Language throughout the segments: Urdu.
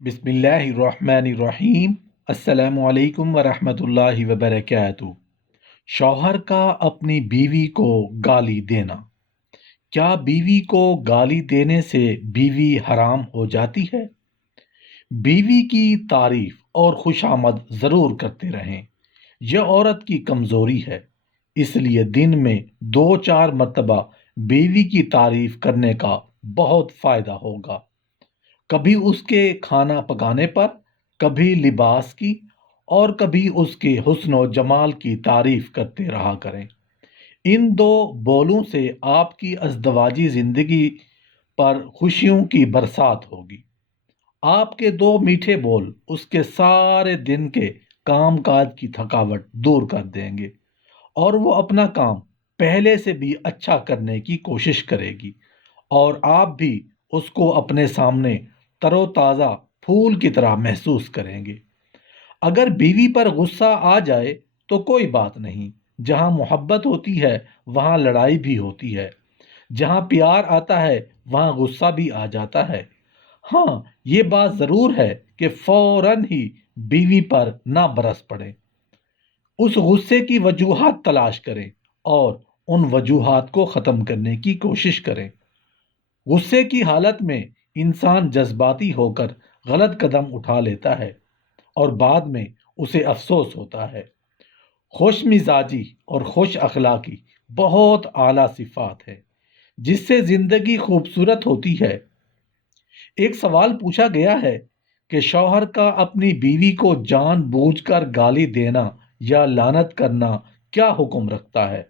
بسم اللہ الرحمن الرحیم۔ السلام علیکم ورحمۃ اللہ وبرکاتہ۔ شوہر کا اپنی بیوی کو گالی دینا۔ کیا بیوی کو گالی دینے سے بیوی حرام ہو جاتی ہے؟ بیوی کی تعریف اور خوشامد ضرور کرتے رہیں۔ یہ عورت کی کمزوری ہے، اس لیے دن میں 2-4 مرتبہ بیوی کی تعریف کرنے کا بہت فائدہ ہوگا۔ کبھی اس کے کھانا پکانے پر، کبھی لباس کی، اور کبھی اس کے حسن و جمال کی تعریف کرتے رہا کریں۔ ان دو بولوں سے آپ کی ازدواجی زندگی پر خوشیوں کی برسات ہوگی۔ آپ کے دو میٹھے بول اس کے سارے دن کے کام کاج کی تھکاوٹ دور کر دیں گے، اور وہ اپنا کام پہلے سے بھی اچھا کرنے کی کوشش کرے گی، اور آپ بھی اس کو اپنے سامنے تر و تازہ پھول کی طرح محسوس کریں گے۔ اگر بیوی پر غصہ آ جائے تو کوئی بات نہیں، جہاں محبت ہوتی ہے وہاں لڑائی بھی ہوتی ہے، جہاں پیار آتا ہے وہاں غصہ بھی آ جاتا ہے۔ ہاں، یہ بات ضرور ہے کہ فوراً ہی بیوی پر نہ برس پڑے، اس غصے کی وجوہات تلاش کریں اور ان وجوہات کو ختم کرنے کی کوشش کریں۔ غصے کی حالت میں انسان جذباتی ہو کر غلط قدم اٹھا لیتا ہے اور بعد میں اسے افسوس ہوتا ہے۔ خوش مزاجی اور خوش اخلاقی بہت اعلیٰ صفات ہے جس سے زندگی خوبصورت ہوتی ہے۔ ایک سوال پوچھا گیا ہے کہ شوہر کا اپنی بیوی کو جان بوجھ کر گالی دینا یا لعنت کرنا کیا حکم رکھتا ہے؟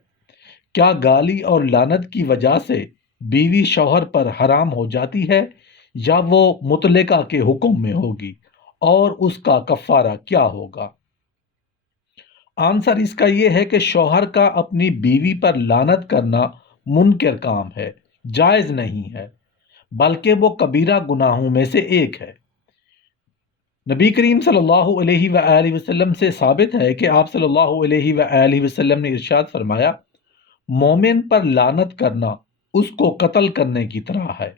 کیا گالی اور لعنت کی وجہ سے بیوی شوہر پر حرام ہو جاتی ہے، یا وہ مطلقہ کے حکم میں ہوگی، اور اس کا کفارہ کیا ہوگا؟ آنسر اس کا یہ ہے کہ شوہر کا اپنی بیوی پر لعنت کرنا منکر کام ہے، جائز نہیں ہے، بلکہ وہ کبیرہ گناہوں میں سے ایک ہے۔ نبی کریم صلی اللہ علیہ وآلہ وسلم سے ثابت ہے کہ آپ صلی اللہ علیہ وآلہ وسلم نے ارشاد فرمایا، مومن پر لعنت کرنا اس کو قتل کرنے کی طرح ہے،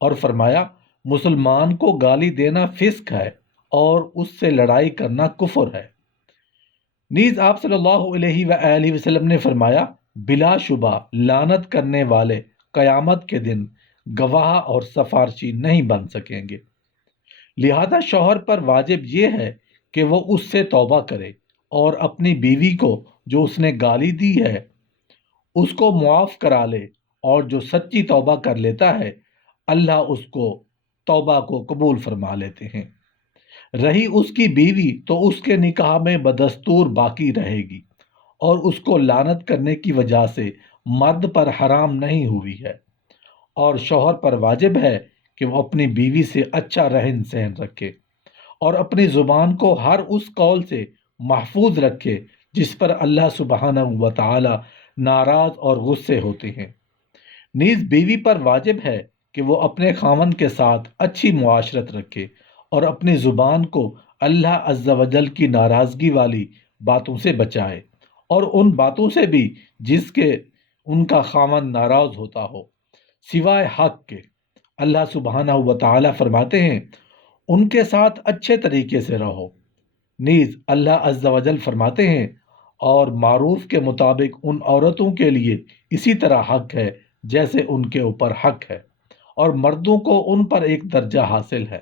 اور فرمایا مسلمان کو گالی دینا فسق ہے اور اس سے لڑائی کرنا کفر ہے۔ نیز آپ صلی اللہ علیہ وآلہ وسلم نے فرمایا، بلا شبہ لعنت کرنے والے قیامت کے دن گواہ اور سفارشی نہیں بن سکیں گے۔ لہذا شوہر پر واجب یہ ہے کہ وہ اس سے توبہ کرے اور اپنی بیوی کو جو اس نے گالی دی ہے اس کو معاف کرا لے، اور جو سچی توبہ کر لیتا ہے اللہ اس کو توبہ کو قبول فرما لیتے ہیں۔ رہی اس کی بیوی تو اس کے نکاح میں بدستور باقی رہے گی، اور اس کو لعنت کرنے کی وجہ سے مرد پر حرام نہیں ہوئی ہے، اور شوہر پر واجب ہے کہ وہ اپنی بیوی سے اچھا رہن سہن رکھے اور اپنی زبان کو ہر اس قول سے محفوظ رکھے جس پر اللہ سبحانہ و تعالی ناراض اور غصے ہوتے ہیں۔ نیز بیوی پر واجب ہے کہ وہ اپنے خاوند کے ساتھ اچھی معاشرت رکھے اور اپنی زبان کو اللہ عز و جل کی ناراضگی والی باتوں سے بچائے، اور ان باتوں سے بھی جس کے ان کا خاوند ناراض ہوتا ہو، سوائے حق کے۔ اللہ سبحانہ و تعالی فرماتے ہیں، ان کے ساتھ اچھے طریقے سے رہو۔ نیز اللہ عز و جل فرماتے ہیں، اور معروف کے مطابق ان عورتوں کے لیے اسی طرح حق ہے جیسے ان کے اوپر حق ہے، اور مردوں کو ان پر ایک درجہ حاصل ہے۔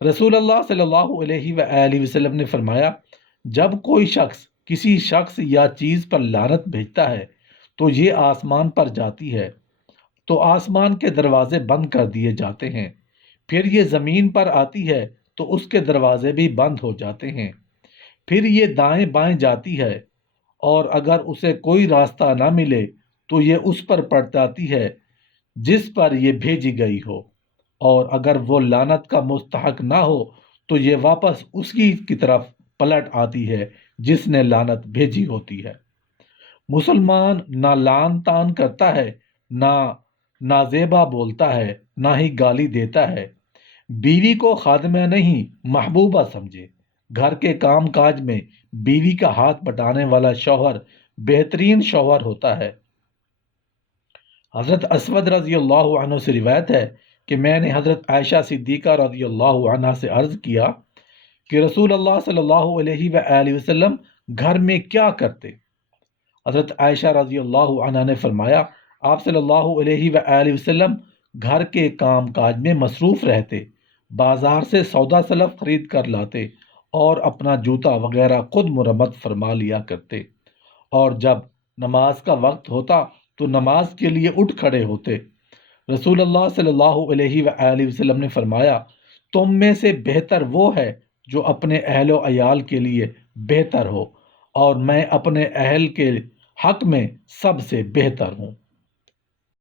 رسول اللہ صلی اللہ علیہ وآلہ وسلم نے فرمایا، جب کوئی شخص کسی شخص یا چیز پر لعنت بھیجتا ہے تو یہ آسمان پر جاتی ہے، تو آسمان کے دروازے بند کر دیے جاتے ہیں، پھر یہ زمین پر آتی ہے تو اس کے دروازے بھی بند ہو جاتے ہیں، پھر یہ دائیں بائیں جاتی ہے، اور اگر اسے کوئی راستہ نہ ملے تو یہ اس پر پڑ جاتی ہے جس پر یہ بھیجی گئی ہو، اور اگر وہ لعنت کا مستحق نہ ہو تو یہ واپس اس کی طرف پلٹ آتی ہے جس نے لعنت بھیجی ہوتی ہے۔ مسلمان نہ لعن طعن کرتا ہے، نہ نازیبا بولتا ہے، نہ ہی گالی دیتا ہے۔ بیوی کو خادمہ نہیں محبوبہ سمجھے۔ گھر کے کام کاج میں بیوی کا ہاتھ بٹانے والا شوہر بہترین شوہر ہوتا ہے۔ حضرت اسود رضی اللہ عنہ سے روایت ہے کہ میں نے حضرت عائشہ صدیقہ رضی اللہ عنہ سے عرض کیا کہ رسول اللہ صلی اللہ علیہ وآلہ وسلم گھر میں کیا کرتے؟ حضرت عائشہ رضی اللہ عنہ نے فرمایا آپ صلی اللہ علیہ وآلہ وسلم گھر کے کام کاج میں مصروف رہتے، بازار سے سودا سلف خرید کر لاتے اور اپنا جوتا وغیرہ خود مرمت فرما لیا کرتے، اور جب نماز کا وقت ہوتا تو نماز کے لیے اٹھ کھڑے ہوتے۔ رسول اللہ صلی اللہ علیہ وآلہ وسلم نے فرمایا تم میں سے بہتر وہ ہے جو اپنے اہل و عیال کے لیے بہتر ہو، اور میں اپنے اہل کے حق میں سب سے بہتر ہوں۔